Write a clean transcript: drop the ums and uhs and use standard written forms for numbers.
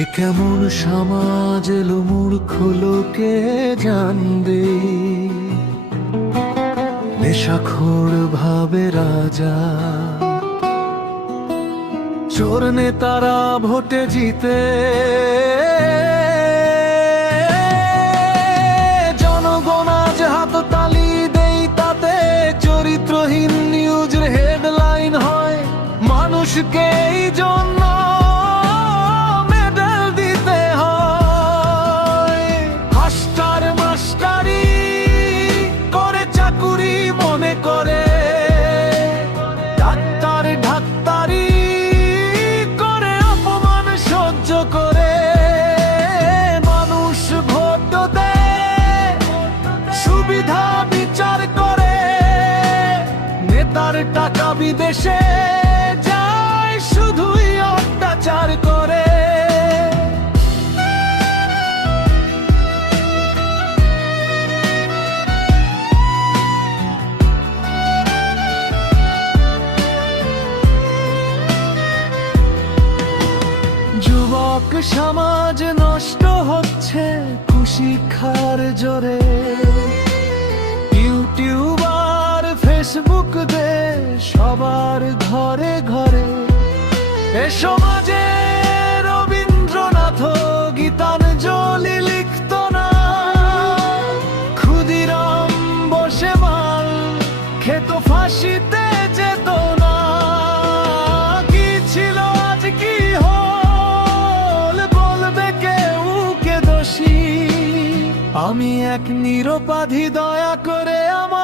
এ কেমন সমাজ এলো মূর্খ লোকে জানবে, নেশাখোর ভাবে রাজা, চোর নেতারা ভোটে জিতে, জনগণ আজ হাততালি দেই তাতে, চরিত্রহীন নিউজের হেডলাইন হয়, মানুষকে এই জন্য মেডেল দিতে হয়। মাস্টার মাস্টারি করে চাকুরি মনে করে, ডাক্তার ডাক্তারি করে অপমান সহ্য করে, মানুষ ভোট দেয় সুবিধা বিচার করে, নেতার টাকা বিদেশে যায় শুধুই অত্যাচার করে। যুবক সমাজ নষ্ট হচ্ছে কুশিক্ষার জোরে, ইউটিউবার ফেসবুক দে সবার ঘরে ঘরে, এ সমাজে রবীন্দ্রনাথ গীতাঞ্জলি লিখত না, ক্ষুদিরাম বসে মাল খেত ফাঁসিতে যেত না। কি ছিল আজ কি হল বলবে কেউ কে দোষী, আমি এক নিরপরাধী, দয়া করে আমার